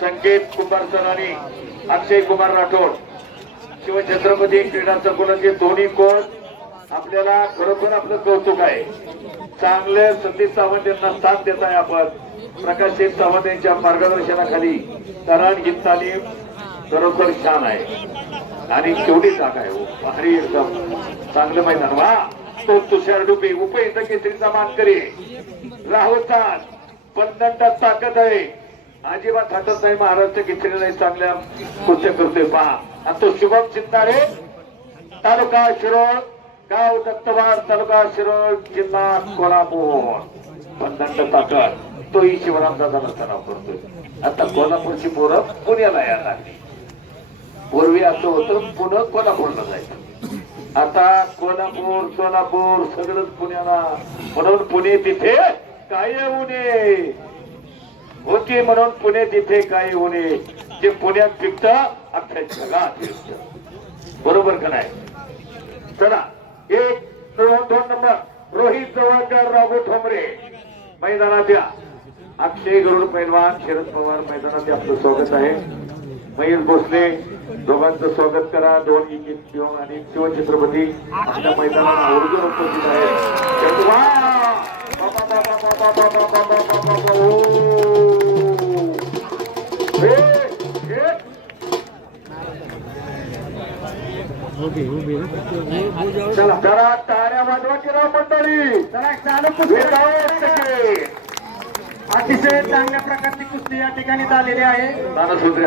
संकेत Kumar sir आणि अक्षय कुमार राठोड शिवछत्रपती क्रीडा संकुलाचे दोन्ही कोच आपल्याला खरोखर आपलं कौतुक आहे. चांगले संदीप सावंत यांना साथ देत आहे आपण. प्रकाश सिंग सावंत यांच्या मार्गदर्शनाखाली तरण ही तालीम खरोखर छान आहे आणि केवढी जागा आहे. भारी एकदम चांगलं मैदान. वा तो तुषार डुबे उपयुक्त केसरीचा मानकरी राहुल पंधंडात ताकद आहे. अजिबात हटत नाही. महाराष्ट्र केसरी नाही. चांगल्या कृत्य करतोय पहा. आणि तो शुभम चिंतारे तालुका शिरोळ गाव दत्तवाड तालुका शिरोळ जिल्हा कोल्हापूर. पंधंड ताकद तोही शिवराम दादाला सराव करतोय. आता कोल्हापूरची पोरं पुण्याला यायला लागली. पूर्वी असं होतं पुणे कोल्हापूरला जायचं. आता कोल्हापूर सोलापूर सगळंच पुण्याला. म्हणून पुणे तिथे काय उणे होती. म्हणून पुणे तिथे काय उणे. जे पुण्यात पिकत अख्ख्या जगात पिकत. बरोबर का नाही. चला 1-2 नंबर रोहित जवळकर राघू ठोंबरे मैदानाच्या. अक्षय गरुड पैलवान शरद पवार मैदानात आपलं स्वागत आहे. महेश भोसले दोघांचं स्वागत करा. 2 विकेट घेऊन आणि शिवछत्रपती आपल्या मैदानात आवर्जून उपस्थित आहेत. चला जरा टाळ्या वाजवा की राव मंडळी. अतिशय चांगल्या प्रकारची कुस्ती या ठिकाणी झालेली आहे. सूत्रे